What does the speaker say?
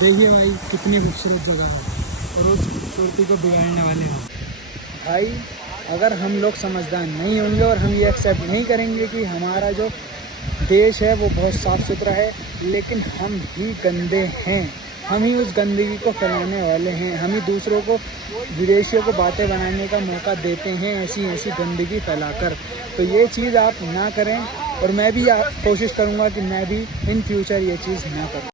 देखिए भाई कितनी खूबसूरत जगह है और उस खूबसूरती को बिगाड़ने वाले हम। भाई अगर हम लोग समझदार नहीं होंगे और हम ये एक्सेप्ट नहीं करेंगे कि हमारा जो देश है वो बहुत साफ़ सुथरा है, लेकिन हम ही गंदे हैं, हम ही उस गंदगी को फैलाने वाले हैं, हम ही दूसरों को, विदेशियों को बातें बनाने का मौका देते हैं ऐसी ऐसी गंदगी फैलाकर। तो ये चीज़ आप ना करें और मैं भी कोशिश करूँगा कि मैं भी इन फ्यूचर ये चीज़ ना करूँ।